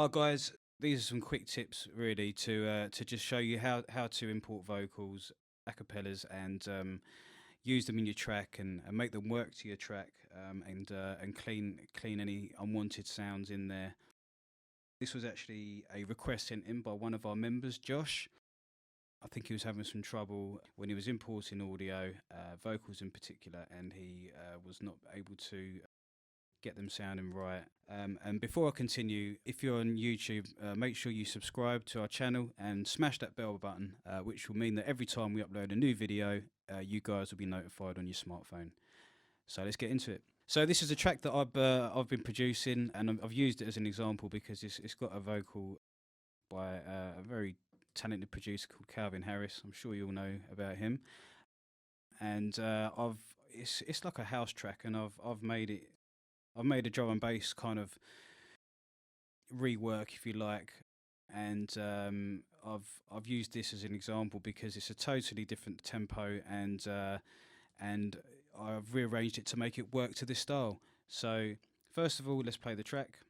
Hi guys, these are some quick tips really to just show you how to import vocals, acapellas, and use them in your track and make them work to your track and clean any unwanted sounds in there. This was actually a request sent in by one of our members, Josh. I think he was having some trouble when he was importing audio, vocals in particular, and he was not able to get them sounding right. And before I continue, if you're on YouTube, make sure you subscribe to our channel and smash that bell button, which will mean that every time we upload a new video, you guys will be notified on your smartphone. So let's get into it. So this is a track that I've been producing, and I've used it as an example because it's got a vocal by a very talented producer called Calvin Harris. I'm sure you all know about him. And it's like a house track, and I've made a drum and bass kind of rework, if you like, and I've used this as an example because it's a totally different tempo, and I've rearranged it to make it work to this style. So first of all, let's play the track.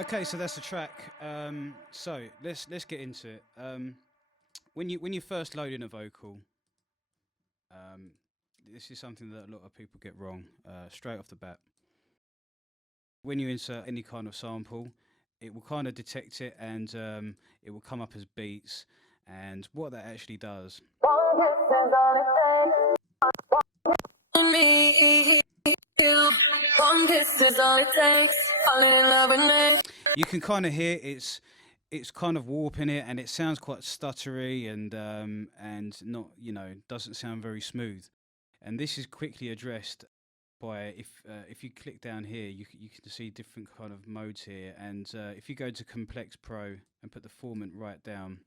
Okay, so that's the track. So let's get into it. When you first load in a vocal, this is something that a lot of people get wrong straight off the bat. When you insert any kind of sample, it will kind of detect it, and it will come up as beats. And what that actually does, you can kind of hear it's kind of warping it, and it sounds quite stuttery and not, doesn't sound very smooth. And this is quickly addressed by if you click down here, you can see different kind of modes here, and if you go to Complex Pro and put the formant right down.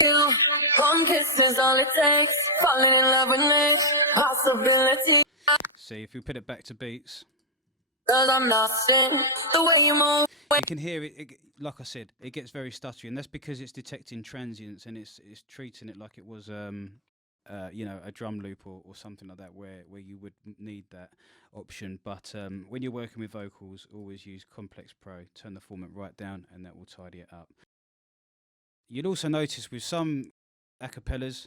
One kiss is all it takes, falling in love with me, possibility. See, if we put it back to beats, 'cause I'm lost in the way you move. You can hear it, like I said, it gets very stuttery, and that's because it's detecting transients, and it's treating it like it was a drum loop or something like that, where you would need that option. But when you're working with vocals, always use Complex Pro, turn the formant right down, and that will tidy it up. You'll also notice with some acapellas,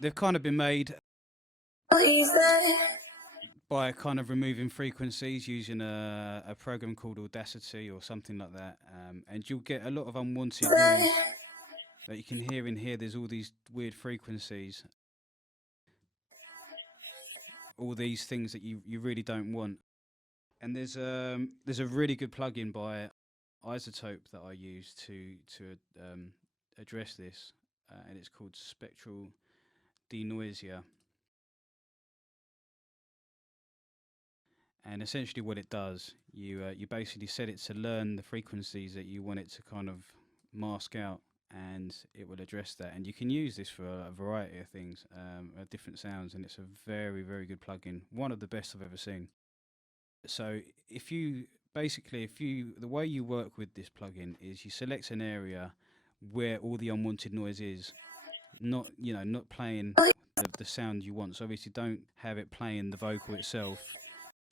they've kind of been made by kind of removing frequencies using a program called Audacity or something like that, and you'll get a lot of unwanted noise that you can hear in here. There's all these weird frequencies, all these things that you really don't want. And there's a really good plugin by Izotope that I use to address this. and it's called Spectral DeNoisier. And essentially, what it does, you basically set it to learn the frequencies that you want it to kind of mask out, and it will address that. And you can use this for a variety of things, different sounds, and it's a very, very good plugin. One of the best I've ever seen. So if you basically, if you the way you work with this plugin is you select an area where all the unwanted noise is, not not playing the sound you want. So obviously, don't have it playing the vocal itself.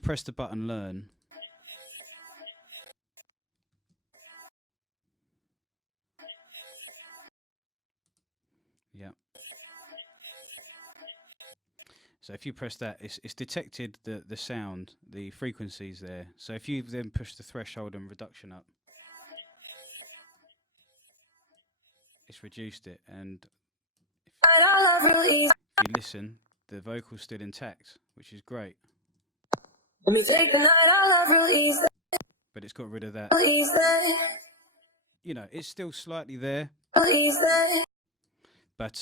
Press the button learn. Yeah. So if you press that, it's detected the sound, the frequencies there. So if you then push the threshold and reduction up, it's reduced it. And if you listen, the vocal's still intact, which is great. Let me take the night, I love real easy. But it's got rid of that. You know, it's still slightly there. But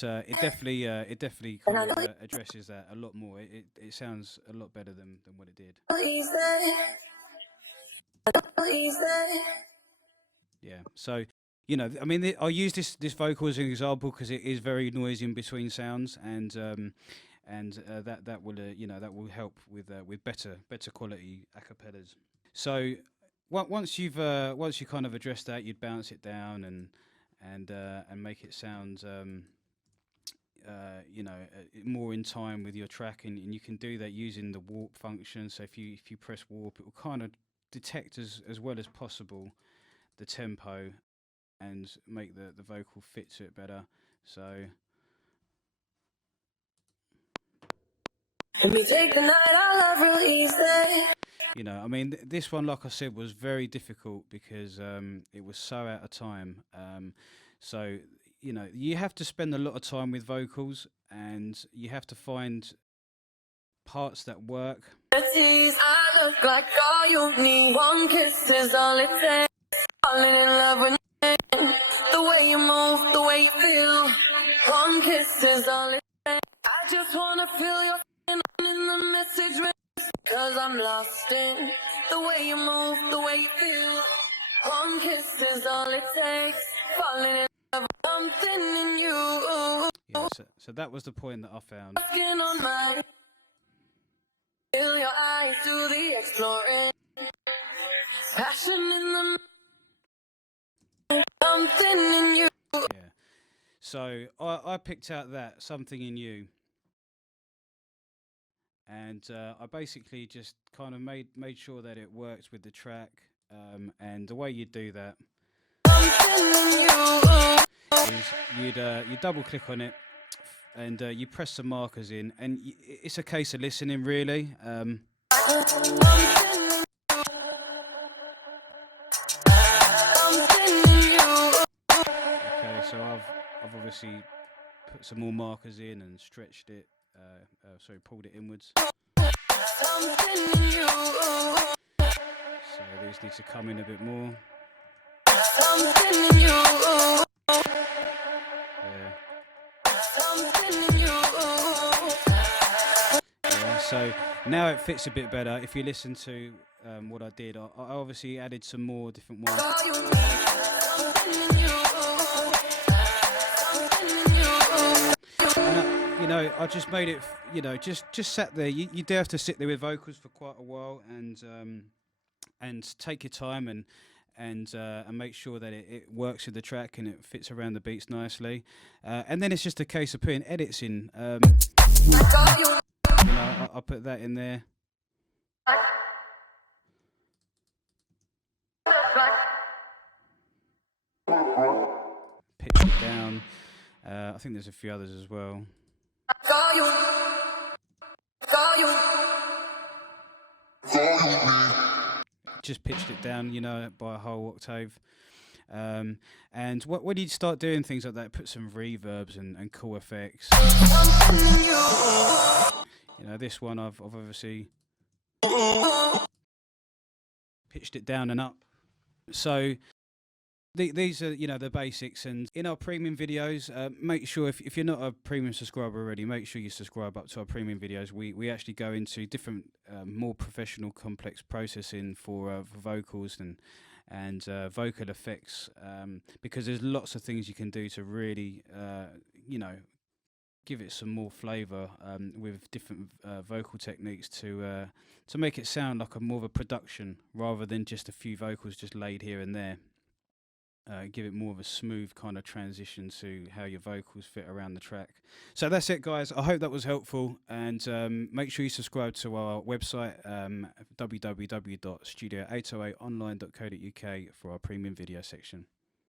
it definitely kind of addresses that a lot more. It sounds a lot better than what it did. Yeah. So, you know, I mean, I use this vocal as an example because it is very noisy in between sounds, and that will that will help with better quality acapellas. So once you kind of address that, you'd bounce it down and make it sound more in time with your track, and you can do that using the warp function. So if you press warp, it will kind of detect as well as possible the tempo and make the vocal fit to it better. So let me take the night, I love real easy. You know, I mean, this one, like I said, was very difficult because it was so out of time. So, you know, you have to spend a lot of time with vocals, and you have to find parts that work. I look like all you need, one kiss is all it takes. Falling in love with the way you move, the way you feel. One kiss is all it takes. I just wanna feel your skin in the message rings, 'cause I'm lost in the way you move, the way you feel. One kiss is all it takes. Falling in love with something in you. Yeah, so that was the point that I found. Skin on my, feel your eyes do the exploring. Passion in the, something in you. Yeah. So I picked out that something in you, and I basically just kind of made sure that it works with the track. And the way you do that is you double click on it, and you press some markers in, and it's a case of listening, really. Okay, so I've obviously put some more markers in and stretched it. Pulled it inwards. So these need to come in a bit more. Yeah. Yeah, so now it fits a bit better. If you listen to what I did, I obviously added some more different ones. And I just made it, just sat there. You do have to sit there with vocals for quite a while, and take your time and make sure that it works with the track and it fits around the beats nicely. And then it's just a case of putting edits in. I'll put that in there. Pitch it down. I think there's a few others as well. Just pitched it down, by a whole octave. And when you start doing things like that, put some reverbs and cool effects. This one I've obviously pitched it down and up. So These are, the basics. And in our premium videos, make sure, if you're not a premium subscriber already, make sure you subscribe up to our premium videos. We actually go into different, more professional, complex processing for vocals and vocal effects, because there's lots of things you can do to really, you know, give it some more flavour, with different vocal techniques to make it sound like a more of a production rather than just a few vocals just laid here and there. Give it more of a smooth kind of transition to how your vocals fit around the track. So that's it, guys. I hope that was helpful, and make sure you subscribe to our website, www.studio808online.co.uk, for our premium video section.